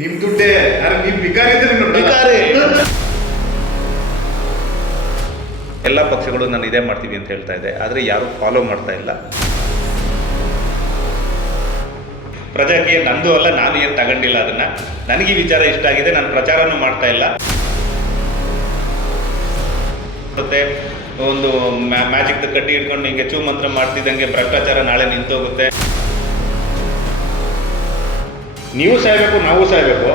ನಿಮ್ ದುಡ್ಡೇ. ಯಾರು ಬಿಕಾರಿ ಇದ್ರೆ ನಿಮ್. ಬಿಕಾರಿ. ಎಲ್ಲ ಪಕ್ಷಗಳು ನಾನು ಇದೇ ಮಾಡ್ತೀವಿ ಅಂತ ಹೇಳ್ತಾ ಇದೆ ಆದರೆ ಯಾರು ಫಾಲೋ ಮಾಡ್ತಾ ಇಲ್ಲ. ಪ್ರಜಾಕೀಯ ನಂದು ಅಲ್ಲ ನಾನು ಏನು ತಗೊಂಡಿಲ್ಲ ಅದನ್ನ. ನನಗೆ ಈ ವಿಚಾರ ಇಷ್ಟ ಆಗಿದೆ ನಾನು ಪ್ರಚಾರನೂ ಮಾಡ್ತಾ ಇಲ್ಲ. ಮತ್ತೆ ಒಂದು ಮ್ಯಾಜಿಕ್ ಕಟ್ಟಿ ಹಿಡ್ಕೊಂಡು ಹಿಂಗೆ ಚೂ ಮಂತ್ರ ಮಾಡ್ತಿದ್ದಂಗೆ ಭ್ರಷ್ಟಾಚಾರ ನಾಳೆ ನಿಂತೋಗುತ್ತೆ. ನೀವು ಸಾಯಬೇಕು ನಾವು ಸಾಯಬೇಕು.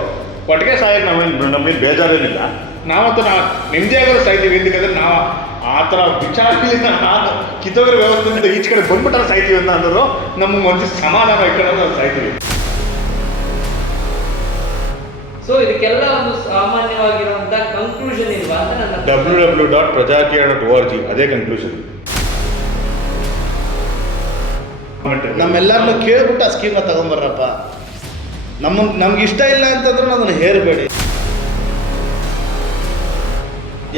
ಒಟ್ಟಿಗೆ ಸಾಯಕ್ಕೆ ನಾವೇನು ನಮಗೆ ಬೇಜಾರೇನಿಲ್ಲ. ನಾವಂತೂ ನಾವು ನೆಮ್ಮದಿ ಸಾಯ್ತೀವಿ ಎಂದಿಕಂದ್ರೆ ನಾವು ಆ ಥರ ವಿಚಾರದಿಂದ ನಾನು ಕಿತ್ತೋಗಿರೋ ವ್ಯವಸ್ಥೆಯಿಂದ ಈಚೆ ಕಡೆ ಬಂದ್ಬಿಟ್ರೆ ಸಾಯ್ತೀವಿ ಅಂತ ಅನ್ನೋದು ನಮ್ಮ ಮನಸ್ಸಿಗೆ ಸಮಾಧಾನ ಇಟ್ಕೊಂಡು ನಾವು ಸಾಯ್ತೀವಿ. ಸೊ ಇದಕ್ಕೆಲ್ಲ ಒಂದು ಸಾಮಾನ್ಯವಾಗಿರುವಂಥ ಕನ್ಕ್ಲೂಷನ್ ಇಲ್ವಾ ಅಂತ ನನ್ನ W W dot Prajakeeya dot O R G ಅದೇ ಕನ್ಕ್ಲೂಷನ್ ನಮ್ಮೆಲ್ಲರನ್ನು ಕೇಳ್ಬಿಟ್ಟು ಆ ಸ್ಕೀಮ್ನ ತಗೊಂಬರ್ರಪ್ಪ. ನಮ್ಮ ನಮ್ಗೆ ಇಷ್ಟ ಇಲ್ಲ ಅಂತಂದ್ರೆ ಅದನ್ನು ಹೇರಬೇಡಿ.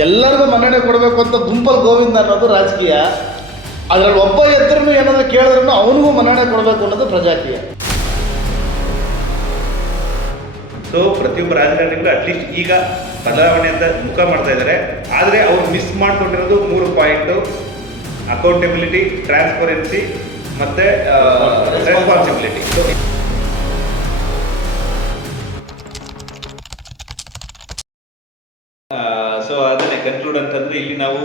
ಎಲ್ಲರಿಗೂ ಮನ್ನಣೆ ಕೊಡಬೇಕು ಅಂತ ಗುಂಪಲ್ ಗೋವಿಂದ ಅನ್ನೋದು ರಾಜಕೀಯ. ಅದರಲ್ಲಿ ಒಬ್ಬ ಎತ್ತರನು ಏನಾದರೂ ಕೇಳಿದ್ರು ಅವನಿಗೂ ಮನ್ನಣೆ ಕೊಡಬೇಕು ಅನ್ನೋದು ಪ್ರಜಾಕೀಯ. ಸೊ ಪ್ರತಿಯೊಬ್ಬ ರಾಜಕಾರಣಿಗಳು ಅಟ್ಲೀಸ್ಟ್ ಈಗ ಬದಲಾವಣೆ ಅಂತ ಮುಖ ಮಾಡ್ತಾ ಇದ್ದಾರೆ. ಆದರೆ ಅವ್ರು ಮಿಸ್ ಮಾಡ್ಕೊಂಡಿರೋದು ಮೂರು ಪಾಯಿಂಟು ಅಕೌಂಟೆಬಿಲಿಟಿ ಟ್ರಾನ್ಸ್ಪರೆನ್ಸಿ ಮತ್ತೆ ರೆಸ್ಪಾನ್ಸಿಬಿಲಿಟಿ ಕನ್ಕ್ಲೂಡ್ ಅಂತಂದ್ರೆ ಇಲ್ಲಿ ನಾವು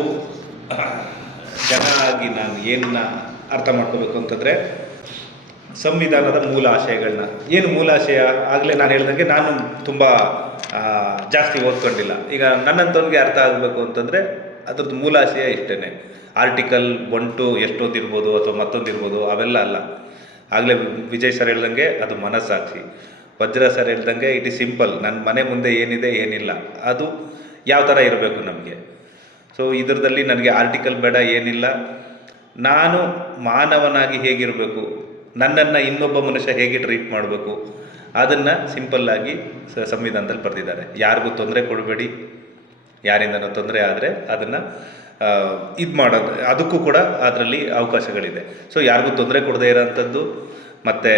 ಜನ ಆಗಿ ನಾನು ಏನನ್ನ ಅರ್ಥ ಮಾಡ್ಕೋಬೇಕು ಅಂತಂದ್ರೆ ಸಂವಿಧಾನದ ಮೂಲ ಆಶಯಗಳನ್ನ. ಏನು ಮೂಲ ಆಶಯ? ಆಗಲೇ ನಾನು ಹೇಳ್ದಂಗೆ ನಾನು ತುಂಬ ಜಾಸ್ತಿ ಓದ್ಕೊಂಡಿಲ್ಲ. ಈಗ ನನ್ನಂಥವ್ನಿಗೆ ಅರ್ಥ ಆಗಬೇಕು ಅಂತಂದರೆ ಅದ್ರದ್ದು ಮೂಲ ಆಶಯ ಇಷ್ಟೇ ಆರ್ಟಿಕಲ್ ಒನ್ ಟು ಎಷ್ಟು ಓದಿರ್ಬೋದು ಅಥವಾ ಮತ್ತೊಂದಿರ್ಬೋದು ಅವೆಲ್ಲ ಅಲ್ಲ. ಆಗಲೇ ವಿಜಯ್ ಸರ್ ಹೇಳ್ದಂಗೆ ಅದು ಮನಸ್ಸಾಕ್ಷಿ. ವಜ್ರ ಸರ್ ಹೇಳ್ದಂಗೆ, ಇಟ್ ಇಸ್ ಸಿಂಪಲ್. ನನ್ನ ಮನೆ ಮುಂದೆ ಏನಿದೆ ಏನಿಲ್ಲ. ಅದು ಯಾವ ಥರ ಇರಬೇಕು ನಮಗೆ. ಸೊ ಇದರದಲ್ಲಿ ನನಗೆ ಆರ್ಟಿಕಲ್ ಬೇಡ, ಏನಿಲ್ಲ. ನಾನು ಮಾನವನಾಗಿ ಹೇಗಿರಬೇಕು? ನನ್ನನ್ನು ಇನ್ನೊಬ್ಬ ಮನುಷ್ಯ ಹೇಗೆ ಟ್ರೀಟ್ ಮಾಡಬೇಕು? ಅದನ್ನು ಸಿಂಪಲ್ಲಾಗಿ ಸಂವಿಧಾನದಲ್ಲಿ ಬರೆದಿದ್ದಾರೆ. ಯಾರಿಗೂ ತೊಂದರೆ ಕೊಡಬೇಡಿ. ಯಾರಿಂದನೂ ತೊಂದರೆ ಆದರೆ ಅದನ್ನು ಇದು ಮಾಡೋದು, ಅದಕ್ಕೂ ಕೂಡ ಅದರಲ್ಲಿ ಅವಕಾಶಗಳಿದೆ. ಸೊ ಯಾರಿಗೂ ತೊಂದರೆ ಕೊಡದೇ ಇರೋಂಥದ್ದು ಮತ್ತು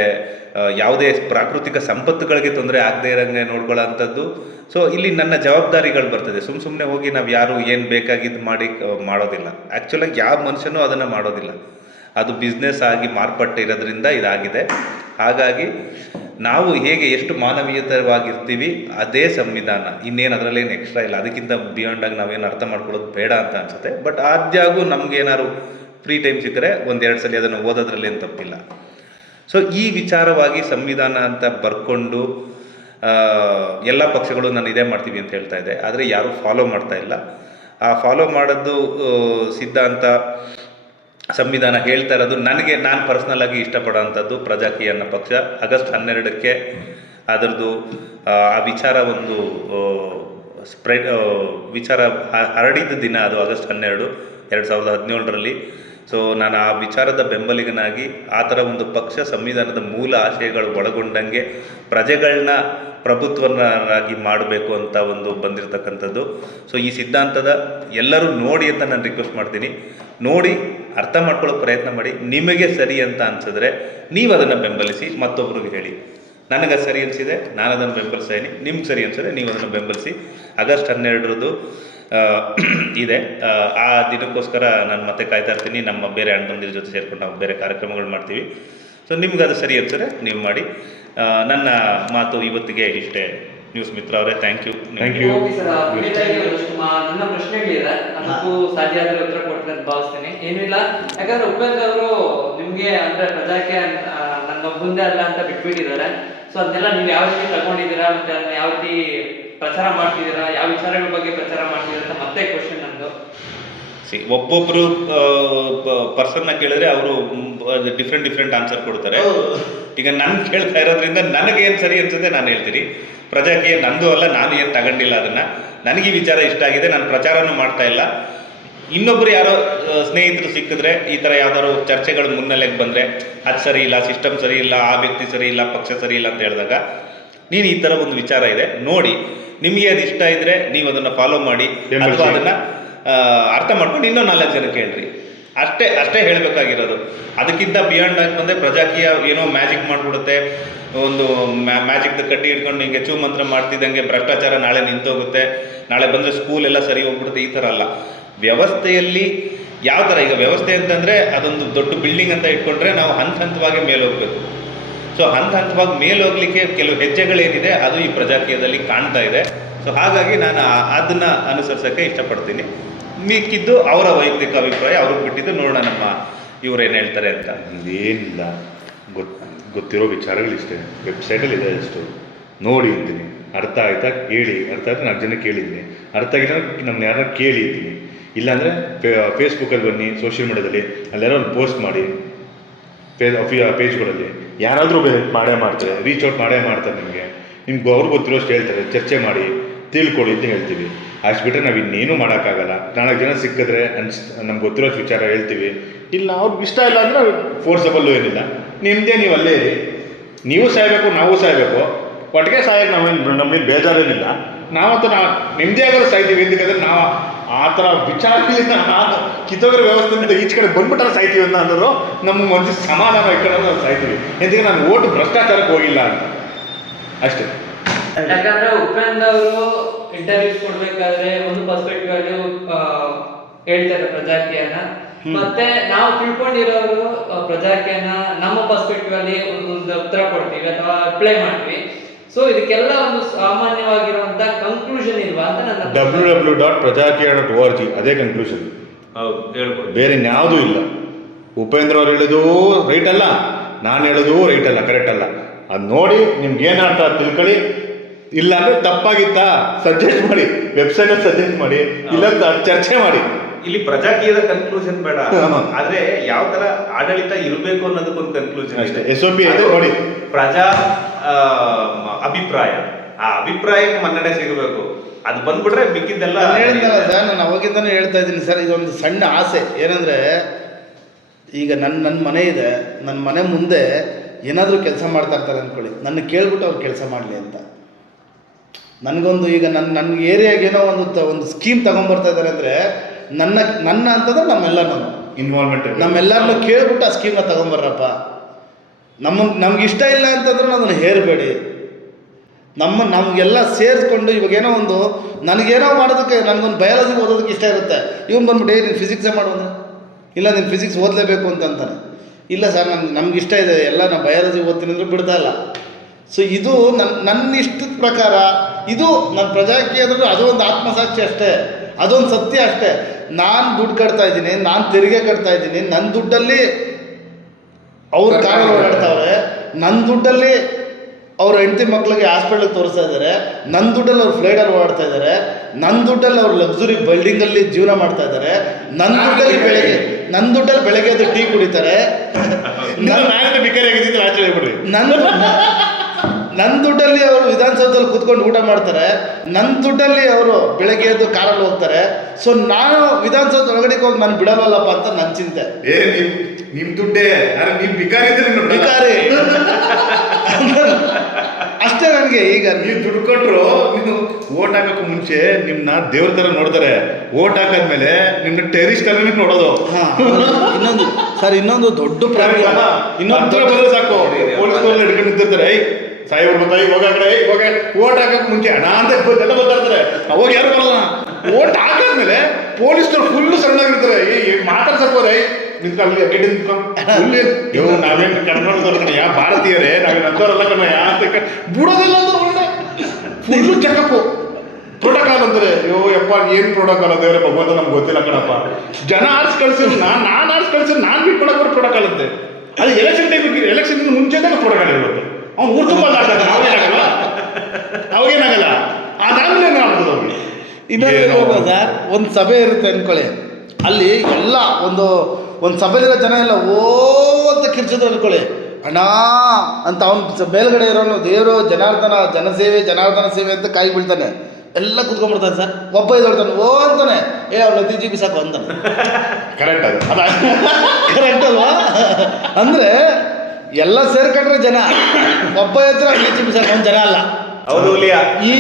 ಯಾವುದೇ ಪ್ರಾಕೃತಿಕ ಸಂಪತ್ತುಗಳಿಗೆ ತೊಂದರೆ ಆಗದೇ ಇರೋಂಗೆ ನೋಡ್ಕೊಳ್ಳೋ ಅಂಥದ್ದು ಸೊ ಇಲ್ಲಿ ನನ್ನ ಜವಾಬ್ದಾರಿಗಳು ಬರ್ತದೆ. ಸುಮ್ಮ ಸುಮ್ಮನೆ ಹೋಗಿ ನಾವು ಯಾರು ಏನು ಬೇಕಾಗಿದ್ದು ಮಾಡಿ ಮಾಡೋದಿಲ್ಲ. ಆ್ಯಕ್ಚುಲಾಗಿ ಯಾವ ಮನುಷ್ಯನೂ ಅದನ್ನು ಮಾಡೋದಿಲ್ಲ. ಅದು ಬಿಸ್ನೆಸ್ ಆಗಿ ಮಾರ್ಪಟ್ಟೆ ಇರೋದ್ರಿಂದ ಇದಾಗಿದೆ. ಹಾಗಾಗಿ, ನಾವು ಹೇಗೆ ಎಷ್ಟು ಮಾನವೀಯತವಾಗಿರ್ತೀವಿ ಅದೇ ಸಂವಿಧಾನ. ಇನ್ನೇನು ಅದರಲ್ಲೇನು ಎಕ್ಸ್ಟ್ರಾ ಇಲ್ಲ. ಅದಕ್ಕಿಂತ ಬಿಯಾಂಡಾಗಿ ನಾವೇನು ಅರ್ಥ ಮಾಡ್ಕೊಳ್ಳೋದು ಬೇಡ ಅಂತ ಅನಿಸುತ್ತೆ. ಬಟ್ ಆದ್ಯಾಗೂ ನಮಗೇನಾದ್ರು ಫ್ರೀ ಟೈಮ್ ಸಿಕ್ಕರೆ ಒಂದೆರಡು ಸಲ ಅದನ್ನು ಓದೋದ್ರಲ್ಲೇನು ತಪ್ಪಿಲ್ಲ. ಸೊ ಈ ವಿಚಾರವಾಗಿ ಸಂವಿಧಾನ ಅಂತ ಬರ್ಕೊಂಡು ಎಲ್ಲ ಪಕ್ಷಗಳು ನಾನು ಇದೇ ಮಾಡ್ತೀವಿ ಅಂತ ಹೇಳ್ತಾ ಇದೆ ಆದರೆ ಯಾರೂ ಫಾಲೋ ಮಾಡ್ತಾ ಇಲ್ಲ. ಆ ಫಾಲೋ ಮಾಡೋದು ಸಿದ್ಧಾಂತ ಸಂವಿಧಾನ ಹೇಳ್ತಾ ಇರೋದು ನನಗೆ, ನಾನು ಪರ್ಸ್ನಲ್ ಆಗಿ ಇಷ್ಟಪಡೋವಂಥದ್ದು ಪ್ರಜಾಕೀಯ ಅನ್ನೋ ಪಕ್ಷ. ಆಗಸ್ಟ್ ಹನ್ನೆರಡಕ್ಕೆ ಅದರದ್ದು, ಆ ವಿಚಾರ ಒಂದು ಸ್ಪ್ರೆಡ್ ವಿಚಾರ ಹರಡಿದ ದಿನ ಅದು ಆಗಸ್ಟ್ ಹನ್ನೆರಡು, ಎರಡು ಸಾವಿರದ ಹದಿನೇಳರಲ್ಲಿ. ಸೊ ನಾನು ಆ ವಿಚಾರದ ಬೆಂಬಲಿಗನಾಗಿ ಆ ಥರ ಒಂದು ಪಕ್ಷ ಸಂವಿಧಾನದ ಮೂಲ ಆಶಯಗಳು ಒಳಗೊಂಡಂಗೆ ಪ್ರಜೆಗಳನ್ನ ಪ್ರಭುತ್ವನಾಗಿ ಮಾಡಬೇಕು ಅಂತ ಒಂದು ಬಂದಿರತಕ್ಕಂಥದ್ದು. ಸೊ ಈ ಸಿದ್ಧಾಂತದ ಎಲ್ಲರೂ ನೋಡಿ ಅಂತ ನಾನು ರಿಕ್ವೆಸ್ಟ್ ಮಾಡ್ತೀನಿ. ನೋಡಿ, ಅರ್ಥ ಮಾಡ್ಕೊಳ್ಳೋ ಪ್ರಯತ್ನ ಮಾಡಿ. ನಿಮಗೆ ಸರಿ ಅಂತ ಅನ್ಸಿದ್ರೆ ನೀವು ಅದನ್ನು ಬೆಂಬಲಿಸಿ ಮತ್ತೊಬ್ಬರಿಗೆ ಹೇಳಿ. ನನಗೆ ಅದು ಸರಿ ಅನಿಸಿದೆ ನಾನು ಅದನ್ನು ಬೆಂಬಲಿಸ್ತೀನಿ. ನಿಮ್ಗೆ ಸರಿ ಅನಿಸಿದೆ ನೀವು ಅದನ್ನು ಬೆಂಬಲಿಸಿ. ಆಗಸ್ಟ್ ಹನ್ನೆರಡರದ್ದು ಇದೆ. ಆ, ದಿನಕ್ಕೋಸ್ಕರ ನಾನು ಮತ್ತೆ ಕಾಯ್ತಾ ಇರ್ತೀನಿ. ನಮ್ಮ ಬೇರೆ ಅಣ್ಣಂದಿರ ಜೊತೆ ಸೇರ್ಕೊಂಡು ನಾವು ಬೇರೆ ಕಾರ್ಯಕ್ರಮಗಳು ಮಾಡ್ತೀವಿ. ಸೊ ನಿಮ್ಗೆ ಅದು ಸರಿ ಅನಿಸಿದ್ರೆ ನೀವು ಮಾಡಿ. ನನ್ನ ಮಾತು ಇವತ್ತಿಗೆ ಇಷ್ಟೇ. ನ್ಯೂಸ್ ಮಿತ್ರ ಅವರೇ ಥ್ಯಾಂಕ್ ಯು ಥ್ಯಾಂಕ್ ಯು ನನ್ನ ಪ್ರಶ್ನೆಗಳಿದೆ ಅದಕ್ಕೂ ಸಾಧ್ಯ ಆದರೆ ಉತ್ತರ ಕೊಡ್ತೀನಿ ಅಂತ ಭಾವಿಸ್ತೀನಿ. ಏನಿಲ್ಲ ಯಾಕಂದ್ರೆ ಉಪೇಂದ್ರ ಅವರು ನಿಮಗೆ ಅಂದ್ರೆ ಪ್ರಜಾಕ್ಕೆ ನನ್ನ ಮುಂದೆ ಅಲ್ಲ ಅಂತ ಬಿಟ್ಬಿಟ್ಟಿದ್ದಾರೆ. ಸೊ ಅದನ್ನೆಲ್ಲ ನೀವು ಯಾವ ರೀತಿ ತಗೊಂಡಿದ್ದೀರಾ ಮತ್ತೆ ಅದನ್ನ ಯಾವ ರೀತಿ ಪ್ರಚಾರ ಮಾಡ್ತಿದ್ದೀರಾ ಯಾವ ವಿಚಾರಗಳ ಬಗ್ಗೆ ಪ್ರಚಾರ ಮಾಡ್ತಿದ್ದೀರಾ ಅಂತ ಮತ್ತೆ ಕ್ವಶನ್ ನಂದು ಸಿ ಒಬ್ಬೊಬ್ಬರು ಪರ್ಸನ್ನ ಕೇಳಿದ್ರೆ ಅವರು ಡಿಫ್ರೆಂಟ್ ಡಿಫ್ರೆಂಟ್ ಆನ್ಸರ್ ಕೊಡ್ತಾರೆ. ಈಗ ನಾನು ಕೇಳ್ತಾ ಇರೋದ್ರಿಂದ ನನಗೇನು ಸರಿ ಅನ್ಸುತ್ತೆ ನಾನು ಹೇಳ್ತೀನಿ. ಪ್ರಜಾಕೀಯ ನಂದು ಅಲ್ಲ ನಾನು ಏನು ತಗೊಂಡಿಲ್ಲ ಅದನ್ನು. ನನಗೆ ಈ ವಿಚಾರ ಇಷ್ಟ ಆಗಿದೆ ನಾನು ಪ್ರಚಾರನೂ ಮಾಡ್ತಾ ಇಲ್ಲ. ಇನ್ನೊಬ್ರು ಯಾರೋ ಸ್ನೇಹಿತರು ಸಿಕ್ಕಿದ್ರೆ ಈ ಥರ ಯಾವ್ದಾದ್ರು ಚರ್ಚೆಗಳು ಮುನ್ನೆಲೆಗೆ ಬಂದರೆ ಅದು ಸರಿ ಇಲ್ಲ ಸಿಸ್ಟಮ್ ಸರಿ ಇಲ್ಲ ಆ ವ್ಯಕ್ತಿ ಸರಿ ಇಲ್ಲ ಪಕ್ಷ ಸರಿ ಇಲ್ಲ ಅಂತ ಹೇಳಿದಾಗ ನೀನು ಈ ಥರ ಒಂದು ವಿಚಾರ ಇದೆ. ನೋಡಿ ನಿಮಗೆ ಅದು ಇಷ್ಟ ಇದ್ದರೆ ನೀವು ಅದನ್ನು ಫಾಲೋ ಮಾಡಿ. ಅಥವಾ ಅದನ್ನು ಅರ್ಥ ಮಾಡ್ಕೊಂಡು ಇನ್ನೂ ನಾಲ್ಕು ಜನಕ್ಕೆ ಹೇಳ್ರಿ. ಅಷ್ಟೇ ಅಷ್ಟೇ ಹೇಳಬೇಕಾಗಿರೋದು. ಅದಕ್ಕಿಂತ ಬಿಯಾಂಡ್ ಆಗಿ ಬಂದರೆ ಪ್ರಜಾಕೀಯ ಏನೋ ಮ್ಯಾಜಿಕ್ ಮಾಡಿಬಿಡುತ್ತೆ. ಒಂದು ಮ್ಯಾಜಿಕ್ದ ಕಟ್ಟಿ ಹಿಡ್ಕೊಂಡು ಹಿಂಗೆ ಚೂ ಮಂತ್ರ ಮಾಡ್ತಿದ್ದಂಗೆ ಭ್ರಷ್ಟಾಚಾರ ನಾಳೆ ನಿಂತೋಗುತ್ತೆ. ನಾಳೆ ಬಂದರೆ ಸ್ಕೂಲ್ ಎಲ್ಲ ಸರಿ ಹೋಗ್ಬಿಡುತ್ತೆ ಈ ಥರ ಅಲ್ಲ. ವ್ಯವಸ್ಥೆಯಲ್ಲಿ ಯಾವ ಥರ ಈಗ ವ್ಯವಸ್ಥೆ ಅಂತಂದರೆ ಅದೊಂದು ದೊಡ್ಡ ಬಿಲ್ಡಿಂಗ್ ಅಂತ ಇಟ್ಕೊಂಡ್ರೆ ನಾವು ಹಂತ ಹಂತವಾಗಿ ಮೇಲೆ ಹೋಗ್ಬೇಕು. ಸೊ ಹಂತ ಹಂತವಾಗಿ ಮೇಲೆ ಹೋಗ್ಲಿಕ್ಕೆ ಕೆಲವು ಹೆಜ್ಜೆಗಳೇನಿದೆ, ಅದು ಈ ಪ್ರಜಾಕೀಯದಲ್ಲಿ ಕಾಣ್ತಾ ಇದೆ. ಸೊ ಹಾಗಾಗಿ ನಾನು ಅದನ್ನು ಅನುಸರಿಸೋಕ್ಕೆ ಇಷ್ಟಪಡ್ತೀನಿ. ಮಿಕ್ಕಿದ್ದು ಅವರ ವೈಯಕ್ತಿಕ ಅಭಿಪ್ರಾಯ, ಅವ್ರಿಗೆ ಬಿಟ್ಟಿದ್ದು ನೋಡೋಣ ನಮ್ಮ ಏನು ಹೇಳ್ತಾರೆ ಅಂತ. ಏನಿಲ್ಲ. ಗೊತ್ ಗೊತ್ತಿರೋ ವಿಚಾರಗಳಿಷ್ಟೇ ವೆಬ್ಸೈಟಲ್ಲಿ ಇದೆ ಅಷ್ಟು. ನೋಡಿ ಅಂತೀನಿ. ಅರ್ಥ ಆಯ್ತಾ? ಕೇಳಿ. ಅರ್ಥ ಆಯ್ತು ನಾಲ್ಕು ಜನ ಕೇಳಿದ್ದೀನಿ. ಅರ್ಥ ಆಗಿಲ್ಲ ನಮ್ಮ ಯಾರನ್ನ ಕೇಳಿದ್ದೀನಿ ಇಲ್ಲಾಂದರೆ ಫೇಸ್ಬುಕ್ಕಲ್ಲಿ ಬನ್ನಿ ಸೋಷಿಯಲ್ ಮೀಡ್ಯಾದಲ್ಲಿ ಅಲ್ಲೆಲ್ಲ ಒಂದು ಪೋಸ್ಟ್ ಮಾಡಿ, ಪೇ ಪೇಜ್ಗಳಲ್ಲಿ ಯಾರಾದರೂ ಮಾಡೇ ಮಾಡ್ತಾರೆ ರೀಚ್ ಔಟ್ ಮಾಡೇ ಮಾಡ್ತಾರೆ ನಿಮಗೆ. ನಿಮ್ಗೆ ಅವ್ರಿಗೆ ಗೊತ್ತಿರೋಷ್ಟು ಹೇಳ್ತಾರೆ, ಚರ್ಚೆ ಮಾಡಿ, ತಿಳ್ಕೊಳ್ಳಿ ಅಂತ ಹೇಳ್ತೀವಿ. ಅಷ್ಟು ಬಿಟ್ಟರೆ ನಾವು ಇನ್ನೇನು ಮಾಡೋಕ್ಕಾಗಲ್ಲ. ನಾಲ್ಕು ಜನ ಸಿಕ್ಕಿದ್ರೆ ಅನ್ಸ್ ನಮ್ಗೆ ಗೊತ್ತಿರೋಷ್ಟು ವಿಚಾರ ಹೇಳ್ತೀವಿ. ಇಲ್ಲ, ಅವ್ರಿಗೆ ಇಷ್ಟ ಇಲ್ಲ ಅಂದರೆ ಫೋರ್ಸಬಲ್ಲು ಏನಿಲ್ಲ. ನಿಮ್ಮದೇ ನೀವು ಅಲ್ಲೇ ನೀವು ಸಾಯಬೇಕು, ನಾವು ಸಾಯಬೇಕು. ಒಟ್ಟಿಗೆ ಸಾಯಕ್ಕೆ ನಾವೇನು ನಮ್ಮೇನು ಬೇಜಾರೇನಿಲ್ಲ. ನಾವಂತೂ ನಾವು ನಿಮ್ಮದೇ ಆಗೋದು ಸಾಯ್ತೀವಿ. ಅಂದರೆ ನಾವು ಆ ಥರ ವಿಚಾರದಲ್ಲಿ ನಾನು ವ್ಯವಸ್ಥೆ ವ್ಯವಸ್ಥೆಯಿಂದ ಈಚೆ ಕಡೆ ಬಂದ್ಬಿಟ್ಟಾರೆ ಸಾಯ್ತೀವಿ ಅಂತ ಅನ್ನೋದು ನಮ್ಮ ಒಂದು ಸಮಾಧಾನ ಇಟ್ಕೊಂಡು ನಾವು ಸಾಯ್ತೀವಿ. ಎಂದಿಗೆ ನಾನು ಓಟು ಭ್ರಷ್ಟಾಚಾರಕ್ಕೆ ಹೋಗಿಲ್ಲ ಅಂತ. ಅಷ್ಟೇ. ಯಾಕಂದ್ರೆ ಉಪೇಂದ್ರ ಅವರು ಇಂಟರ್ವ್ಯೂಸ್ ಕೊಡ್ಬೇಕಾದ್ರೆ ಒಂದು ಪರ್ಸ್ಪೆಕ್ಟಿವ್ ಅಲ್ಲಿ ಹೇಳ್ತಾರೆ ಪ್ರಜಾಕಿಯನ್ನ ಮತ್ತೆ ನಾವು ತಿಳ್ಕೊಂಡಿರೋರು ಪ್ರಜಾಕಿಯನ್ನ ನಮ್ಮ ಪರ್ಸ್ಪೆಕ್ಟಿವ್ ಅಲ್ಲಿ ಒಂದು ಉತ್ತರ ಕೊಡ್ತೀವಿ ಅಥವಾ ಅಪ್ಲೈ ಮಾಡ್ತೀವಿ. ಸೊ ಇದಕ್ಕೆಲ್ಲ ಒಂದು ಸಾಮಾನ್ಯವಾಗಿರುವಂತ ಕನ್ಕ್ಲೂಷನ್ ಇಲ್ವಾ ಅಂತ ನನ್ನ W W dot Prajaakeeya dot O R G ಅದೇ ಕನ್ಕ್ಲೂಷನ್ ಹೌದು ಹೇಳ್ಬೋದು. ಬೇರೆ ಇನ್ಯಾವುದೂ ಇಲ್ಲ. ಉಪೇಂದ್ರ ಅವ್ರು ಹೇಳಿದೂ ರೈಟ್ ಅಲ್ಲ ನಾನು ಹೇಳೋದು ರೈಟ್ ಅಲ್ಲ ಕರೆಕ್ಟ್ ಅಲ್ಲ. ಅದು ನೋಡಿ ನಿಮ್ಗೆ ಏನು ಅರ್ಥ ತಿಳ್ಕೊಳ್ಳಿ. ಇಲ್ಲ ಅಂದ್ರೆ ತಪ್ಪಾಗಿತ್ತಾ? ಸಜೆಸ್ಟ್ ಮಾಡಿ. ವೆಬ್ಸೈಟಲ್ಲಿ ಸಜೆಸ್ಟ್ ಮಾಡಿ. ಇಲ್ಲ ಚರ್ಚೆ ಮಾಡಿ. ಇಲ್ಲಿ ಪ್ರಜಾಕೀಯದ ಕನ್ಕ್ಲೂಷನ್ ಬೇಡ. ಆದ್ರೆ ಯಾವ ತರ ಆಡಳಿತ ಇರಬೇಕು ಅನ್ನೋದಕ್ಕೊಂದು ಕನ್ಕ್ಲೂಷನ್ ಅಷ್ಟೇ. ಒ ಪಿ ನೋಡಿ. ಪ್ರಜಾ ಅಭಿಪ್ರಾಯ. ಆ ಅಭಿಪ್ರಾಯಕ್ಕೆ ಮನ್ನಣೆ ಸಿಗಬೇಕು. ಅದು ಬಂದ್ಬಿಟ್ರೆ ಮಿಕ್ಕಿದ್ದೆಲ್ಲ ನಾನು ಹೇಳಿದ್ನಲ್ಲ ಸರ್ ನಾನು ಅವಾಗಿಂದನೇ ಹೇಳ್ತಾ ಇದ್ದೀನಿ ಸರ್ ಇದೊಂದು ಸಣ್ಣ ಆಸೆ. ಏನಂದರೆ ಈಗ ನನ್ನ ನನ್ನ ಮನೆ ಇದೆ ನನ್ನ ಮನೆ ಮುಂದೆ ಏನಾದರೂ ಕೆಲಸ ಮಾಡ್ತಾ ಇರ್ತಾರೆ ಅಂದ್ಕೊಳ್ಳಿ ನನ್ನ ಕೇಳ್ಬಿಟ್ಟು ಅವ್ರು ಕೆಲಸ ಮಾಡಲಿ ಅಂತ. ನನಗೊಂದು ಈಗ ನನ್ನ ನನ್ನ ಏರಿಯಾಗೆ ಏನೋ ಒಂದು ತ ಒಂದು ಸ್ಕೀಮ್ ತಗೊಂಬರ್ತಾ ಇದ್ದಾರೆ ಅಂದರೆ ನನ್ನ ನನ್ನ ಅಂತಂದ್ರೆ ನಮ್ಮೆಲ್ಲ ನಾನು ಇನ್ವಾಲ್ವ್ಮೆಂಟ್ ನಮ್ಮೆಲ್ಲರನ್ನೂ ಕೇಳ್ಬಿಟ್ಟು ಆ ಸ್ಕೀಮ್ನ ತಗೊಂಬರ್ರಪ್ಪ. ನಮ್ಮ ನಮ್ಗೆ ಇಷ್ಟ ಇಲ್ಲ ಅಂತಂದ್ರೆ ಅದನ್ನು ಹೇರಬೇಡಿ. ನಮ್ಮ ನಮಗೆಲ್ಲ ಸೇರಿಸ್ಕೊಂಡು ಇವಾಗೇನೋ ಒಂದು ನನಗೇನೋ ಮಾಡೋದಕ್ಕೆ ನನಗೊಂದು ಬಯಾಲಜಿ ಓದೋದಕ್ಕೆ ಇಷ್ಟ ಇರುತ್ತೆ. ಇವನು ಬಂದ್ಬಿಟ್ಟು ಏ ನೀನು ಫಿಸಿಕ್ಸೇ ಮಾಡೋದು ಇಲ್ಲ ನೀನು ಫಿಸಿಕ್ಸ್ ಓದಲೇಬೇಕು ಅಂತ ಅಂತಾನೆ. ಇಲ್ಲ ಸರ್ ನನ್ಗೆ ನಮ್ಗೆ ಇಷ್ಟ ಇದೆ. ಎಲ್ಲ ನಾನು ಬಯಾಲಜಿ ಓದ್ತೀನಿ ಅಂದ್ರೆ ಬಿಡ್ತಾ ಇಲ್ಲ. ಸೊ ಇದು ನನ್ನ ನನ್ನ ಇಷ್ಟದ ಪ್ರಕಾರ ಇದು ನನ್ನ ಪ್ರಜಾಕೀಯ ಅಂದ್ರೆ ಅದು ಒಂದು ಆತ್ಮಸಾಕ್ಷಿ ಅಷ್ಟೇ. ಅದೊಂದು ಸತ್ಯ ಅಷ್ಟೇ. ನಾನು ದುಡ್ಡು ಕಟ್ತಾ ಇದ್ದೀನಿ ನಾನು ತೆರಿಗೆ ಕಟ್ತಾ ಇದ್ದೀನಿ ನನ್ನ ದುಡ್ಡಲ್ಲಿ ಅವ್ರ ಕಾರಲ್ಲಿ ಓಡಾಡ್ತಾವ್ರೆ ನನ್ನ ದುಡ್ಡಲ್ಲಿ ಅವ್ರ ಹೆಂಡತಿ ಮಕ್ಕಳಿಗೆ ಹಾಸ್ಪಿಟ್ಲಿಗೆ ತೋರಿಸ್ತಾ ಇದ್ದಾರೆ ನನ್ನ ದುಡ್ಡಲ್ಲಿ ಅವ್ರು ಫ್ಲೈಟಲ್ಲಿ ಓಡಾಡ್ತಾ ಇದ್ದಾರೆ ನನ್ನ ದುಡ್ಡಲ್ಲಿ ಅವ್ರು ಲಕ್ಸುರಿ ಬಿಲ್ಡಿಂಗಲ್ಲಿ ಜೀವನ ಮಾಡ್ತಾ ಇದ್ದಾರೆ ನನ್ನ ದುಡ್ಡಲ್ಲಿ ಬೆಳಗ್ಗೆ ನನ್ನ ದುಡ್ಡಲ್ಲಿ ಬೆಳಗ್ಗೆ ಅದು ಟೀ ಕುಡಿತಾರೆ. ನನ್ನ ನನ್ನ ದುಡ್ಡಲ್ಲಿ ಅವರು ವಿಧಾನಸೌಧದಲ್ಲಿ ಕೂತ್ಕೊಂಡು ಊಟ ಮಾಡ್ತಾರೆ ನನ್ನ ದುಡ್ಡಲ್ಲಿ ಅವರು ಬೆಳಗ್ಗೆ ಎದ್ದು ಕಾರಲ್ಲಿ ಹೋಗ್ತಾರೆ ಸೊ ನಾನು ವಿಧಾನಸೌಧ ಒಳಗಡೆ ಹೋಗಿ ನಾನು ಬಿಡಲ್ಲಪ್ಪ ಅಂತ ನನ್ನ ಚಿಂತೆ. ಏ ನಿಮ್ ನಿಮ್ ದುಡ್ಡೇ? ನಾನು ನಿಮ್ ಬಿಕಾರಿ ಇದ್ರೆ ಬಿಕಾರಿ. ಅಷ್ಟೇ ನನಗೆ ಈಗ. ನೀವು ದುಡ್ಡು ಕೊಟ್ಟರು ನೀನು ಓಟ್ ಹಾಕಕ್ಕೆ ಮುಂಚೆ ನಿಮ್ಮನ್ನ ದೇವ್ರ ಥರ ನೋಡ್ತಾರೆ. ಓಟ್ ಹಾಕಾದ್ಮೇಲೆ ನಿಮ್ಮನ್ನ ಟೆರಿಸ್ಟ್ ಅಲ್ಲಿ ನೋಡೋದು. ಹಾ, ಇನ್ನೊಂದು ಸರ್ ಇನ್ನೊಂದು ದೊಡ್ಡ ಪ್ರಾಬ್ಲಮ್. ಇನ್ನೊಂದು ಸಾಕು. ಪೊಲೀಸ್ ಹಿಡ್ಕೊಂಡು ನಿಂತಿರ್ತಾರೆ. ಸಾಹೇಬ್ರು ಬಂದಾಗ ಹೋಗ ಕಡೆ ಹೋಗ ಓಟ್ ಹಾಕಕ್ ಮುಂಚೆ ಹಣ ಅಂತ ಎಲ್ಲ ಬರ್ತಾರೆ ಅವಾಗ ಯಾರು ಬರಲ್ಲ. ಓಟ್ ಹಾಕಾದ್ಮೇಲೆ ಪೊಲೀಸ್ನವ್ರು ಫುಲ್ ಸಣ್ಣಾಗಿರ್ತಾರೆ ಏ ಮಾತಾಡ್ಸಕ್ಕೋರೆ ಐ ನಿಂತ್ಕೊ ಅಲ್ಲಿ ಗಡ್ಡೆ ನಿಂತ್ಕೊ. ಫುಲ್ ಯೋ, ನಾವೇನು ಕಣ ಯಾ ಭಾರತೀಯರೇ? ನಾವೇನು ಅಂತವರಲ್ಲ ಕಣ ಅಂತ ಬಿಡೋದಿಲ್ಲ ಅಂದ್ರೆ ಒಳ್ಳೆ. ಫುಲ್ಲು ಚೆಕಪ್ಪು ಪ್ರೋಟೋಕಾಲ್ ಅಂತಾರೆ ಅಯ್ಯೋ ಯಪ್ಪ, ಏನ್ ಪ್ರೋಟೋಕಾಲ್ ದೇವ್ರೆ ಭಗವಂತ ನಮ್ಗೆ ಗೊತ್ತಿಲ್ಲ ಕಣಪ್ಪ. ಜನ ಆರ್ಸ್ ಕಳ್ಸಿದ್ರು, ನಾನ್ ನಾನ್ ಆರ್ಸ್ ಕಳ್ಸಿದ್ರು, ನಾನ್ ಬಿಟ್ಟು ಬರೋ ಪ್ರೋಟೋಕಾಲ್ ಅಂತೆ. ಅದು ಎಲೆಕ್ಷನ್ ಟೈಮ್ ಎಲೆಕ್ಷನ್ ಮುಂಚೆದಾಗ ಪ್ರೋಟೋಕಾಲ್ ಇರುತ್ತೆ ಅವ್ನು ಊರು ತುಂಬ ಅವಾಗೇನಾಗಲ್ಲ ಅವಾಗೇನಾಗಲ್ಲ ಅದಾದ್ಮೇಲೆ ಏನಾಗ್ತದೆ ಅವ್ರಿಗೆ ಇನ್ನೊಂದು ಸರ್ ಒಂದು ಸಭೆ ಇರುತ್ತೆ ಅನ್ಕೊಳ್ಳಿ. ಅಲ್ಲಿ ಎಲ್ಲ ಒಂದು ಒಂದು ಸಭೆಲಿರೋ ಜನ ಎಲ್ಲ ಓ ಅಂತ ಕಿರ್ಚಿದ್ರು ಅಂದ್ಕೊಳ್ಳಿ ಅಣ್ಣ ಅಂತ ಅವ್ನು ಮೇಲ್ಗಡೆ ಇರೋನು ದೇವರು ಜನಾರ್ದನ ಜನಸೇವೆ ಜನಾರ್ದನ ಸೇವೆ ಅಂತ ಕಾಯಿ ಬೀಳ್ತಾನೆ. ಎಲ್ಲ ಕುತ್ಕೊಂಡ್ಬಿಡ್ತಾನೆ ಸರ್. ಒಬ್ಬ ಇದ್ದೋಳ್ತಾನೆ ಓ ಅಂತಾನೆ. ಏ ಅವ್ನ ಜಿ ಬಿಸಾಕು ಅಂತಾನೆ. ಕರೆಕ್ಟ್ ಅದು. ಕರೆಕ್ಟ್ ಅಲ್ವಾ? ಅಂದರೆ ಎಲ್ಲ ಸೇರ್ಕೊಂಡ್ರೆ ಜನ. ಒಬ್ಬ ಎದ್ರೆ ನದಿ ಬಿಸಾಕು ಅವ್ನು ಜನ ಅಲ್ಲ. ಈ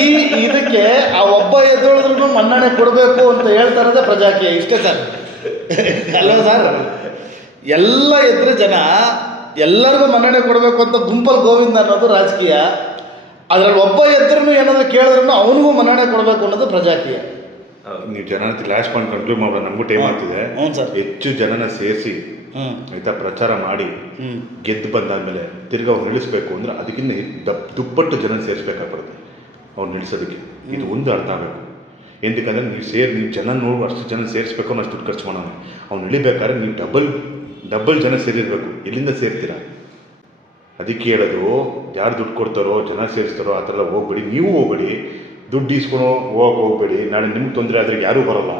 ಈ ಇದಕ್ಕೆ ಆ ಒಬ್ಬ ಎದ್ದೊಳಿದ್ರು ಮನ್ನಣೆ ಕೊಡಬೇಕು ಅಂತ ಹೇಳ್ತಾ ಇರೋದೇ ಪ್ರಜಾಕೀಯ ಇಷ್ಟೇ ಸರ್. ಅಲ್ಲ ಸರ್ ಎಲ್ಲ ಎದ್ರ ಜನ ಎಲ್ಲರಿಗೂ ಮನ್ನಣೆ ಕೊಡಬೇಕು ಅಂತ ಗುಂಪಲ್ ಗೋವಿಂದ ಅನ್ನೋದು ರಾಜಕೀಯ. ಅದ್ರಲ್ಲಿ ಒಬ್ಬ ಎದ್ರೂ ಏನಾದ್ರು ಕೇಳಿದ್ರು ಅವನಿಗೂ ಮನ್ನಣೆ ಕೊಡಬೇಕು ಅನ್ನೋದು ಪ್ರಜಾಕೀಯ. ನೀವು ಜನ ಲಾಸ್ಟ್ ಪಾಯಿಂಟ್ ಕನ್ಕ್ಲೂಡ್ ಮಾಡೋಣ ನಮಗೂ ಟೈಮ್ ಆಗ್ತಿದೆ. ಹ್ಞೂ ಸರ್. ಹೆಚ್ಚು ಜನನ ಸೇರಿಸಿ. ಆಯ್ತಾ, ಪ್ರಚಾರ ಮಾಡಿ ಗೆದ್ದು ಬಂದಾದ್ಮೇಲೆ ತಿರ್ಗಿ ಅವ್ರು ನಿಲ್ಲಿಸ್ಬೇಕು ಅಂದ್ರೆ ಅದಕ್ಕಿಂತ ದಪ್ ದುಪ್ಪಟ್ಟು ಜನ ಸೇರಿಸ್ಬೇಕಾಗ್ತದೆ ಅವ್ರು ನಿಲ್ಲಿಸೋದಕ್ಕೆ. ಇದು ಒಂದು ಅರ್ಥ ಆಗಬೇಕು. ಎಂದಕ್ಕಂದ್ರೆ ನೀವು ಸೇರಿ, ನೀವು ಜನ ನೋಡು, ಅಷ್ಟು ಜನ ಸೇರಿಸ್ಬೇಕು ಅನ್ನೋ ಅಷ್ಟು ಖರ್ಚು ಮಾಡೋಣ. ಅವ್ನು ನಿಳಿಬೇಕಾದ್ರೆ ನೀವು ಡಬಲ್ ಡಬಲ್ ಜನ ಸೇರಿರಬೇಕು. ಎಲ್ಲಿಂದ ಸೇರ್ತೀರಾ? ಅದಕ್ಕೆ ಹೇಳೋದು, ಯಾರು ದುಡ್ಡು ಕೊಡ್ತಾರೋ, ಜನ ಸೇರಿಸ್ತಾರೋ, ಆ ಥರ ಹೋಗ್ಬೇಡಿ. ನೀವು ಹೋಗ್ಬೇಡಿ. ದುಡ್ಡು ಈಸ್ಕೊಂಡು ಹೋಗಕ್ಕೆ ಹೋಗ್ಬೇಡಿ. ನಾಳೆ ನಿಮ್ಗೆ ತೊಂದರೆ ಆದರೆ ಯಾರೂ ಬರೋಲ್ಲ.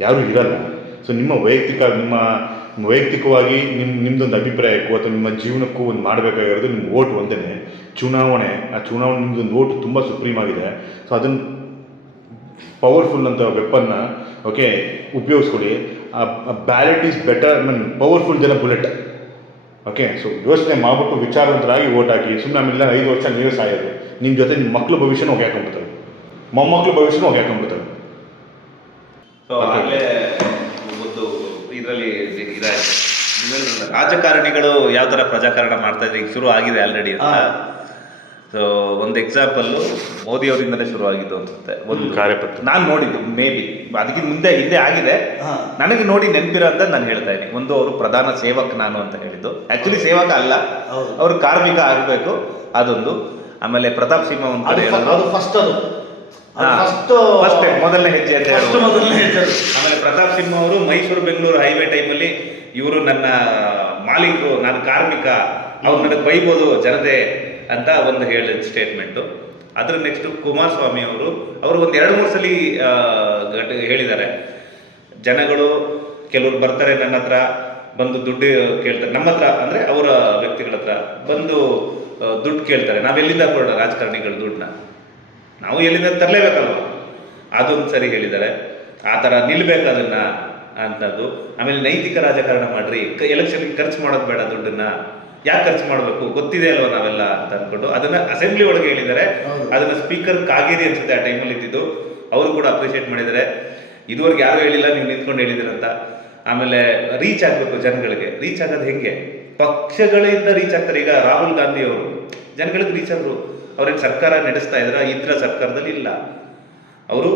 ಯಾರೂ ಇರಲ್ಲ. ಸೊ ನಿಮ್ಮ ವೈಯಕ್ತಿಕ, ನಿಮ್ಮ ವೈಯಕ್ತಿಕವಾಗಿ ನಿಮ್ಮ ನಿಮ್ಮದೊಂದು ಅಭಿಪ್ರಾಯಕ್ಕೂ ಅಥವಾ ನಿಮ್ಮ ಜೀವನಕ್ಕೂ ಒಂದು ಮಾಡಬೇಕಾಗಿರೋದು ನಿಮ್ಮ ಓಟ್ ಒಂದೇನೆ. ಚುನಾವಣೆ, ಆ ಚುನಾವಣೆ ನಿಮ್ಮದೊಂದು ಓಟ್ ತುಂಬ ಸುಪ್ರೀಮ್ ಆಗಿದೆ. ಸೊ ಅದನ್ನು ಪವರ್ಫುಲ್ ಅಂತ ವೆಪನ್ನ okay ಉಪಯೋಗಿಸ್ಕೊಳ್ಳಿ ballot is better mean powerful ಜನ ಬುಲೆಟ್ ಓಕೆ ಸೊ ಯೋಚನೆ ಮಾಡ್ಬಿಟ್ಟು ವಿಚಾರವಂತರಾಗಿ ಓಟ್ ಹಾಕಿ. ಸುಮ್ಮನೆ ಆಮೇಲೆ ಐದು ವರ್ಷ ನೀವೇ ಸಾಯೋದು. ನಿಮ್ಮ ಜೊತೆ ನಿಮ್ಮ ಮಕ್ಳ ಭವಿಷ್ಯನೂ ಹೋಗಿ ಹಾಕೊಂಡ್ಬಿಡ್ತಾರೆ ಮೊಮ್ಮಕ್ಳ ಭವಿಷ್ಯನೂ ಹೋಗಿ ಹಾಕೊಂಡ್ಬಿಡ್ತಾರೆ ಸೊ ಆಗಲೇ ಒಂದು ಇದರಲ್ಲಿ ಇದಾಯ್ತು ಇದ್ರಲ್ಲಿ ರಾಜಕಾರಣಿಗಳು ಯಾವ ಥರ ಪ್ರಜಾಕರಣ ಮಾಡ್ತಾ ಇದ್ರೆ ಈಗ ಶುರು ಆಗಿದೆ ಆಲ್ರೆಡಿ ಅಂತ. ಹಾ. ಸೊ ಒಂದು ಎಕ್ಸಾಂಪಲ್ಲು ಮೋದಿ ಅವರಿಂದಲೇ ಶುರು ಆಗಿದ್ದು ಅನ್ಸುತ್ತೆ. ಒಂದು ಕಾರ್ಯಪತ್ರ. ನಾನು ನೋಡಿದ್ದು ಮೇ ಬಿ ಅದಕ್ಕಿಂತ ಮುಂದೆ ಹಿಂದೆ ಆಗಿದೆ. ಹಾ. ನನಗೆ ನೋಡಿ ನೆನಪಿರೋ ಅಂತ ನಾನು ಹೇಳ್ತಾ ಇದ್ದೀನಿ. ಒಂದು ಅವರು ಪ್ರಧಾನ ಸೇವಕ ನಾನು ಅಂತ ಹೇಳಿದ್ದು. ಆಕ್ಚುಲಿ ಸೇವಕ ಅಲ್ಲ. ಅವರು ಕಾರ್ಮಿಕ ಆಗಬೇಕು ಅದೊಂದು. ಆಮೇಲೆ ಪ್ರತಾಪ್ ಸಿಂಹ ಒಂದು ಅದು ಫಸ್ಟ್. ಅದು. ಫಸ್ಟ್. ಫಸ್ಟ್ ಮೊದಲನೇ ಹೆಜ್ಜೆ ಅಂತ ಫಸ್ಟ್. ಮೊದಲನೇ ಹೆಜ್ಜೆ ಆಮೇಲೆ ಪ್ರತಾಪ್ ಸಿಂಹ ಅವರು ಮೈಸೂರು ಬೆಂಗಳೂರು ಹೈವೇ ಟೈಮಲ್ಲಿ ಇವರು ನನ್ನ ಮಾಲೀಕರು ನಾನು ಕಾರ್ಮಿಕ ಅವ್ರು ನನಗೆ ಬೈಬೋದು ಜನತೆ ಅಂತ ಒಂದು ಹೇಳಿದ ಸ್ಟೇಟ್ಮೆಂಟು ಅದ್ರ ನೆಕ್ಸ್ಟ್ ಕುಮಾರಸ್ವಾಮಿ ಅವರು ಅವರು ಒಂದು ಎರಡು ಮೂರು ಸಲ ಹೇಳಿದ್ದಾರೆ. ಜನಗಳು ಕೆಲವರು ಬರ್ತಾರೆ ನನ್ನ ಹತ್ರ ಬಂದು ದುಡ್ಡು ಕೇಳ್ತಾರೆ. ನಮ್ಮ ಹತ್ರ ಅಂದರೆ ಅವರ ವ್ಯಕ್ತಿಗಳ ಹತ್ರ ಬಂದು ದುಡ್ಡು ಕೇಳ್ತಾರೆ. ನಾವೆಲ್ಲಿಂದ ಕೊಡೋಣ ರಾಜಕಾರಣಿಗಳು ದುಡ್ಡನ್ನ? ನಾವು ಎಲ್ಲಿಂದ ತರಲೇಬೇಕಲ್ವ? ಅದೊಂದು ಸರಿ ಹೇಳಿದ್ದಾರೆ. ಆ ಥರ ನಿಲ್ಬೇಕು ಅದನ್ನ ಅಂತದ್ದು. ಆಮೇಲೆ ನೈತಿಕ ರಾಜಕಾರಣ ಮಾಡ್ರಿ. ಎಲೆಕ್ಷನ್ಗೆ ಖರ್ಚು ಮಾಡೋದು ಬೇಡ ದುಡ್ಡನ್ನ. ಯಾಕೆ ಖರ್ಚು ಮಾಡಬೇಕು? ಗೊತ್ತಿದೆ ಅಲ್ವಾ ನಾವೆಲ್ಲ ಅಂತ ಅಂದ್ಕೊಂಡು ಅದನ್ನ ಅಸೆಂಬ್ಲಿ ಒಳಗೆ ಹೇಳಿದ್ದಾರೆ. ಅದನ್ನ ಸ್ಪೀಕರ್ ಕಾಗೇರಿ ಅನ್ಸುತ್ತೆ ಆ ಟೈಮಲ್ಲಿ ಇದ್ದಿದ್ದು. ಅವರು ಕೂಡ ಅಪ್ರಿಷಿಯೇಟ್ ಮಾಡಿದ್ದಾರೆ. ಇದುವರೆಗೆ ಯಾರು ಹೇಳಿಲ್ಲ ನೀವು ನಿಂತ್ಕೊಂಡು ಹೇಳಿದಿರಂತ ಆಮೇಲೆ ರೀಚ್ ಆಗಬೇಕು ಜನಗಳಿಗೆ. ರೀಚ್ ಆಗೋದು ಹೆಂಗೆ? ಪಕ್ಷಗಳಿಂದ ರೀಚ್ ಆಗ್ತಾರೆ. ಈಗ ರಾಹುಲ್ ಗಾಂಧಿ ಅವರು. ಜನಗಳಿಗೆ ರೀಚ್ ಆದ್ರು. ಅವ್ರೇನು ಸರ್ಕಾರ ನಡೆಸ್ತಾ ಇದ್ರ? ಇದ್ರ ಸರ್ಕಾರದಲ್ಲಿ ಇಲ್ಲ. ಅವರು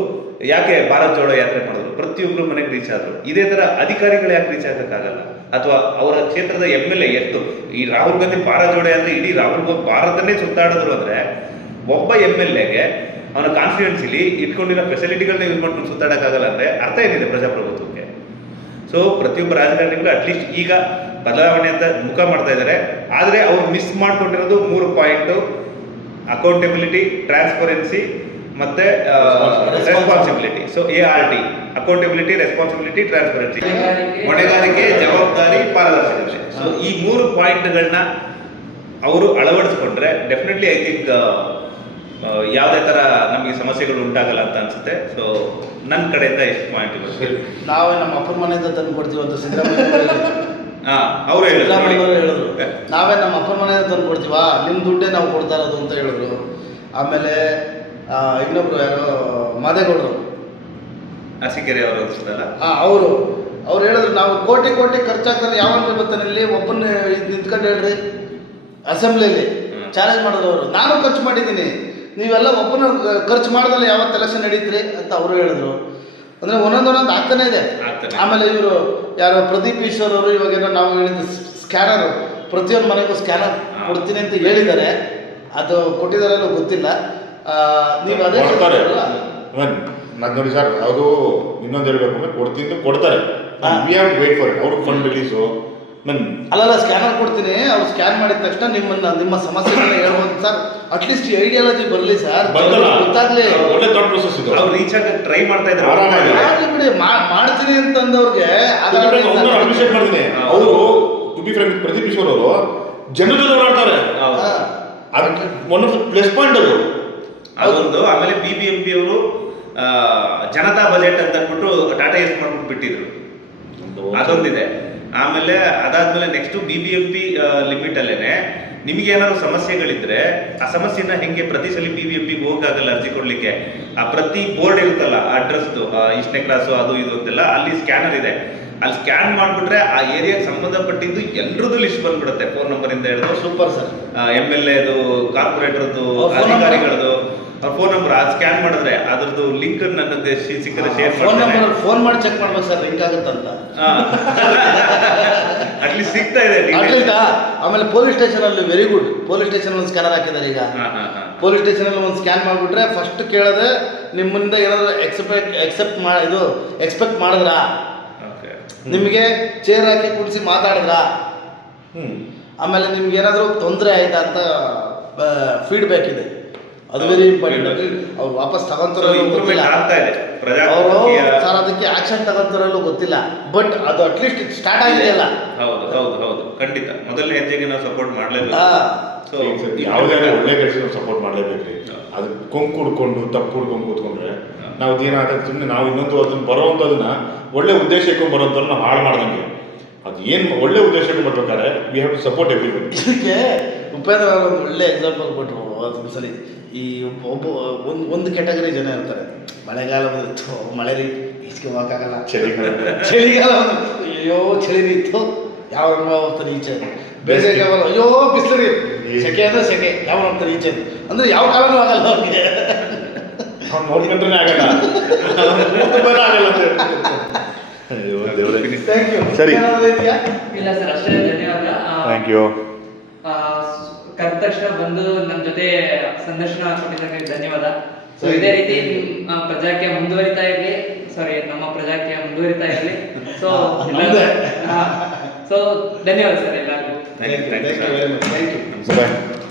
ಯಾಕೆ ಭಾರತ್ ಜೋಡೋ ಯಾತ್ರೆ ಮಾಡಿದ್ರು ಪ್ರತಿಯೊಬ್ಬರು ಮನೆಗೆ ರೀಚ್ ಆದ್ರು. ಇದೇ ತರ ಅಧಿಕಾರಿಗಳು ಯಾಕೆ ರೀಚ್ ಆಗೋಕ್ಕಾಗಲ್ಲ ಅಥವಾ ಅವರ ಕ್ಷೇತ್ರದ ಎಂ ಎಲ್ ಎ ಎಷ್ಟು? ಈ ರಾಹುಲ್ ಗಾಂಧಿ ಭಾರತ್ ಜೋಡೋ ಯಾತ್ರೆ ಇಡೀ ರಾಹುಲ್ ಭಾರತನೇ ಸುತ್ತಾಡಿದ್ರು ಅಂದ್ರೆ ಒಬ್ಬ ಎಂ ಎಲ್ ಎಗೆ ಅವನ ಕಾನ್ಫಿಡೆನ್ಸಿಲಿ ಇಟ್ಕೊಂಡಿರೋ ಫೆಸಿಲಿಟಿಗಳನ್ನ ಯೂಸ್ ಮಾಡ್ಕೊಂಡು ಸುತ್ತಾಡೋಕ್ಕಾಗಲ್ಲ ಅಂದ್ರೆ ಅರ್ಥ ಏನಿದೆ ಪ್ರಜಾಪ್ರಭುತ್ವಕ್ಕೆ? ಸೊ ಪ್ರತಿಯೊಬ್ಬ ರಾಜಕಾರಣಿಗಳು ಅಟ್ಲೀಸ್ಟ್ ಈಗ ಬದಲಾವಣೆ ಅಂತ ಮುಖ ಮಾಡ್ತಾ ಇದ್ದಾರೆ. ಆದರೆ ಅವ್ರು ಮಿಸ್ ಮಾಡ್ಕೊಂಡಿರೋದು ಮೂರು ಪಾಯಿಂಟು ಅಕೌಂಟಬಿಲಿಟಿ ಟ್ರಾನ್ಸ್ಪರೆನ್ಸಿ ಮತ್ತೆ responsibility so A R T accountability responsibility transparency ಹೊಣೆಗಾರಿಕೆ. ಜವಾಬ್ದಾರಿ ಪಾರದರ್ಶಕತೆ. ಸೊ ಈ ಮೂರು ಪಾಯಿಂಟ್ಗಳನ್ನ ಅವರು ಅಳವಡಿಸ್ಕೊಂಡ್ರೆ ಡೆಫಿನೆಟ್ಲಿ ಐ ಥಿಂಕ್ ಯಾವುದೇ ಥರ ನಮಗೆ ಸಮಸ್ಯೆಗಳು ಉಂಟಾಗಲ್ಲ ಅಂತ ಅನ್ಸುತ್ತೆ. ಸೊ ನನ್ನ ಕಡೆಯಿಂದ ಇಷ್ಟು ಪಾಯಿಂಟ್ ನಾವೇ ನಮ್ಮ ಅಪ್ಪನ ಮನೆಯಿಂದ ತಂದು ಕೊಡ್ತೀವಿ ಅಂತ ಸಿದ್ದರಾಮಯ್ಯ ಅವರು ಹೇಳಿದ್ರು. ನಾವೇ ನಮ್ಮ ಅಪ್ಪನ ಮನೆ ತಂದು ಕೊಡ್ತೀವ? ನಿಮ್ಮ ದುಡ್ಡೇ ನಾವು ಕೊಡ್ತಾ ಇರೋದು ಅಂತ ಹೇಳಿದ್ರು. ಆಮೇಲೆ ಇನ್ನೊಬ್ರು ಯಾರೋ ಮಾದೇಗೌಡರು. ಅಸಿಕೆರೆ ಅವರು ಅನ್ಸುತ್ತಲ್ಲ? ಹಾಂ ಅವರು. ಅವ್ರು ಹೇಳಿದ್ರು ನಾವು ಕೋಟಿ ಕೋಟಿ ಖರ್ಚಾಗ್ತಾರೆ ಯಾವಾಗ ಬರ್ತಾನೆ ಇಲ್ಲಿ? ಒಬ್ಬನ ನಿಂತ್ಕೊಂಡು ಹೇಳ್ರಿ. ಅಸೆಂಬ್ಲಿಯಲ್ಲಿ. ಚಾಲೆಂಜ್ ಮಾಡಿದ್ರು ಅವರು. ನಾನು ಖರ್ಚು ಮಾಡಿದ್ದೀನಿ. ನೀವೆಲ್ಲ ಒಬ್ಬನ ಖರ್ಚು ಮಾಡ್ದಲ್ಲ ಯಾವತ್ತು ಎಲೆಕ್ಷನ್ ನಡೀತ್ರಿ ಅಂತ ಅವರು ಹೇಳಿದ್ರು. ಅಂದರೆ ಒಂದೊಂದು ಒಂದೊಂದು ಆಗ್ತಾನೆ ಇದೆ. ಆಮೇಲೆ ಇವರು ಯಾರೋ ಪ್ರದೀಪ್ ಈಶ್ವರ್ ಅವರು ಇವಾಗೇನೋ ನಾವು ಹೇಳಿದ ಸ್ಕ್ಯಾನರ್ ಪ್ರತಿಯೊಂದು ಮನೆಗೂ ಸ್ಕ್ಯಾನರ್ ಕೊಡ್ತೀನಿ ಅಂತ ಹೇಳಿದ್ದಾರೆ. ಅದು ಕೊಟ್ಟಿದ್ದಾರಲ್ಲೋ ಗೊತ್ತಿಲ್ಲ. ನೀವು ಅದೇ ನಾನು ನೋಡಿ ಸರ್ ಅದು ಇನ್ನೊಂದು ಹೇಳ್ಬೇಕು ಅಂದ್ರೆ ಕೊಡ್ತೀನಿ ಕೊಡ್ತಾರೆ. We have wait for it ಅವ್ರ ಫಂಡ್ ರಿಲೀಸು ಮನ್ ಅಲ್ಲಲ್ಲ ಸ್ಕ್ಯಾನರ್ ಕೊಡ್ತೀನಿ. ಅವ್ರು ಸ್ಕ್ಯಾನ್ ಮಾಡಿದ ತಕ್ಷಣ ನಿಮ್ಮನ್ನ ನಿಮ್ಮ ಸಮಸ್ಯೆಗಳನ್ನ ಹೇಳ್ಬೋದು ಸರ್ ಅಟ್ಲೀಸ್ಟ್ ಐಡಿಯಾಲಜಿ ಬರಲಿ ಸರ್ ಗೊತ್ತಾಗ್ಲಿ. ಒಳ್ಳೆ ದೊಡ್ಡ ಪ್ರೊಸೆಸ್ ಇದು. ಅವ್ರು ರೀಚ್ ಆಗಿ ಟ್ರೈ ಮಾಡ್ತಾ ಇದ್ದಾರೆ. ಬಿಡಿ. ಮಾಡ್ತೀನಿ ಅಂತಂದವ್ರಿಗೆ. ಅಪ್ರಿಷಿಯೇಟ್ ಮಾಡಿದ್ದೀನಿ. ಹಾ. ಅವರು to be friend Pradeep Eshwar ಅವರು ಜನ ಜೊತೆ ಓಡಾಡ್ತಾರೆ. ಹಾ. One of the plus point ಅದು. ಅದೊಂದು. ಆಮೇಲೆ ಬಿ ಬಿ ಎಂ ಪಿ ಅವರು ಜನತಾ ಬಜೆಟ್ ಅಂತ ಅಂದ್ಬಿಟ್ಟು ಟಾಟಾ ಎಸ್ ಮಾಡ್ಬಿಟ್ಟು ಬಿಟ್ಟಿದ್ರು ಅದೊಂದಿದೆ. ಆಮೇಲೆ ಅದಾದ್ಮೇಲೆ next B B M P limit ಅಲ್ಲೇನೆ ನಿಮಗೆ ಏನಾದ್ರು ಸಮಸ್ಯೆಗಳಿದ್ರೆ ಆ ಸಮಸ್ಯೆನ ಹೆಂಗೆ ಪ್ರತಿ ಸಲ ಬಿ ಬಿ ಎಂ ಪಿಗೆ ಹೋಗಕ್ಕಾಗಲ್ಲ ಅರ್ಜಿ ಕೊಡ್ಲಿಕ್ಕೆ? ಆ ಪ್ರತಿ ಬೋರ್ಡ್ ಇರುತ್ತಲ್ಲ ಅಡ್ರೆಸ್ದು ಇಷ್ಟನೇ ಕ್ಲಾಸು ಅದು ಇದು ಅಂತೆಲ್ಲ ಅಲ್ಲಿ ಸ್ಕ್ಯಾನರ್ ಇದೆ. ಅಲ್ಲಿ ಸ್ಕ್ಯಾನ್ ಮಾಡ್ಬಿಟ್ರೆ ಆ ಏರಿಯಾಗೆ ಸಂಬಂಧಪಟ್ಟಿದ್ದು ಎಲ್ರದ್ದು ಲಿಸ್ಟ್ ಬಂದ್ಬಿಡುತ್ತೆ. ಫೋನ್ ನಂಬರಿಂದ ಹಿಡಿದು ಸೂಪರ್ ಸರ್. ಎಂ ಎಲ್ ಎದು ಕಾರ್ಪೊರೇಟರ್ದು ಅಧಿಕಾರಿಗಳದ್ದು ಅಧಿಕಾರಿಗಳದು. ಅವ್ರ ಫೋನ್ ನಂಬರ್ ಆ ಸ್ಕ್ಯಾನ್ ಮಾಡಿದ್ರೆ ಅದ್ರದ್ದು ಲಿಂಕ್ ನನ್ನ ಸಿಕ್ಕಿದ್ರೆ ಶೇರ್ ಫೋನ್ ನಂಬರ್ ಫೋನ್ ಮಾಡಿ ಚೆಕ್ ಮಾಡ್ಬೇಕು ಸರ್ ಲಿಂಕ್ ಆಗುತ್ತಂತ ಅಟ್ಲೀಸ್ಟ್ ಸಿಗ್ತಾ ಇದೆ ಅಟ್ಲೀಸ್ಟ್ ಆಮೇಲೆ ಪೊಲೀಸ್ ಸ್ಟೇಷನ್ ಅಲ್ಲಿ ವೆರಿ ಗುಡ್ ಪೊಲೀಸ್ ಸ್ಟೇಷನ್ ಒಂದು ಸ್ಕ್ಯಾನರ್ ಹಾಕಿದ್ದಾರೆ ಈಗ. ಪೊಲೀಸ್ ಸ್ಟೇಷನ್ ಅಲ್ಲಿ ಒಂದು ಸ್ಕ್ಯಾನ್ ಮಾಡಿಬಿಟ್ರೆ ಫಸ್ಟ್ ಕೇಳದೆ ನಿಮ್ಮಿಂದ ಏನಾದ್ರು ಎಕ್ಸೆಪ್ಟ್ ಎಕ್ಸೆಪ್ಟ್ ಮಾ ಇದು ಎಕ್ಸ್ಪೆಕ್ಟ್ ಮಾಡಿದ್ರಾ? ನಿಮಗೆ ಚೇರ್ ಹಾಕಿ ಕುಡಿಸಿ ಮಾತಾಡಿದ್ರಾ? ಆಮೇಲೆ ನಿಮ್ಗೆ ಏನಾದರೂ ತೊಂದರೆ ಆಯ್ತಾ ಅಂತ ಫೀಡ್ಬ್ಯಾಕ್ ಇದೆ. ಅದು ವೆರಿ ಇಂಪಾರ್ಟೆಂಟ್ ಅವ್ರು ವಾಪಸ್ ತಗೊಂತಾರೋ ಗೊತ್ತಿಲ್ಲ. ಅವರು ಸರ್ ಅದಕ್ಕೆ ಆಕ್ಷನ್ ತಗೊಂತಾರಲ್ಲೋ ಗೊತ್ತಿಲ್ಲ. ಬಟ್ ಅದು ಅಟ್ಲೀಸ್ಟ್ ಸ್ಟಾರ್ಟ್ ಆಗಿದೆಯಲ್ಲ ಹೌದು ಹೌದು ಹೌದು. ಖಂಡಿತ. ಮೊದಲನೇ ಹೆಜ್ಜೆಗೆ ನಾವು ಸಪೋರ್ಟ್ ಮಾಡಲೇಬೇಕು. ಸೊ ಯಾವುದೇ ಒಳ್ಳೆ ಕೆಲಸ ಸಪೋರ್ಟ್ ಮಾಡಲೇಬೇಕ್ರಿ. ಅದು ಕೊಂಕು ಕುಡ್ಕೊಂಡು ತಪ್ಪು ಕುಡ್ಕೊಂಡು ಕೂತ್ಕೊಂಡ್ರೆ ನಾವು ಅದೇನಾಗುತ್ತೆ ಸುಮ್ಮನೆ ನಾವು ಇನ್ನೊಂದು ಅದನ್ನ ಬರೋವಂಥದನ್ನ ಒಳ್ಳೆ ಉದ್ದೇಶಕ್ಕೆ ಬರೋಂಥವ್ರು ನಾವು ಹಾಳು ಮಾಡ್ದಂಗೆ. ಅದು ಏನು ಒಳ್ಳೆ ಉದ್ದೇಶಕ್ಕೆ ಬರ್ಬೇಕಾದ್ರೆ we have to support every ಇದಕ್ಕೆ ಉಪೇಂದ್ರ ಅವರು ಒಂದು ಒಳ್ಳೆ ಎಕ್ಸಾಂಪಲ್ ಕೊಟ್ಟರು ಸರಿ. ಸಲ ಈ ಒಬ್ಬ ಒಂದು ಒಂದು ಕ್ಯಾಟಗರಿ ಜನ ಇರ್ತಾರೆ. ಮಳೆಗಾಲ ಬಂದಿತ್ತು ಮಳೆ ರೀ ಈಚೆಗೆ ಹೋಗೋಕ್ಕಾಗಲ್ಲ. ಚಳಿಗಾಲ. ಚಳಿಗಾಲ ಅಯ್ಯೋ ಚಳಿ ರೀತು ಯಾವ ರಂಗ ಹೋಗ್ತಾನೆ ಈಚೆ? ಬೇಸಿಗೆಗಾಲ ಅಯ್ಯೋ ಬಿಸಿಲು ರೀ. ಸೆಕೆ ಅಂದ್ರೆ ಸೆಕೆ ಯಾವ ಹೋಗ್ತಾನೆ ಈಚೆ? ಅಂದ್ರೆ ಯಾವ ಕಾಲನೂ ಆಗಲ್ಲ ಅವ್ರಿಗೆ. ಅವ್ನು ನೋಡ್ಕೊಂಡ್ರೆ ಆಗಲ್ಲ. ಆಗಲ್ಲ ಅಯ್ಯೋ ದೇವ್ರೇ ಥ್ಯಾಂಕ್ ಯು ಸರಿ. ಇಲ್ಲ ಸರ್ ಅಷ್ಟೇ ಧನ್ಯವಾದ. ಥ್ಯಾಂಕ್ ಯು ಕರೆದ ತಕ್ಷಣ ಬಂದು ನಮ್ಮ ಜೊತೆ ಸಂದರ್ಶನ ಕೊಟ್ಟಿದ್ದಕ್ಕೆ ಧನ್ಯವಾದ. ಸೊ. ಇದೇ ರೀತಿ ನಿಮ್ಮ ಪ್ರಜಾಕೀಯ ಮುಂದುವರಿತಾ ಇರಲಿ. ಸಾರಿ ನಮ್ಮ ಪ್ರಜಾಕ್ಯ ಮುಂದುವರಿತಾ ಇರಲಿ. ಸೊ. ಸೊ ಧನ್ಯವಾದ ಸರ್ ಎಲ್ಲರಿಗೂ. Thank you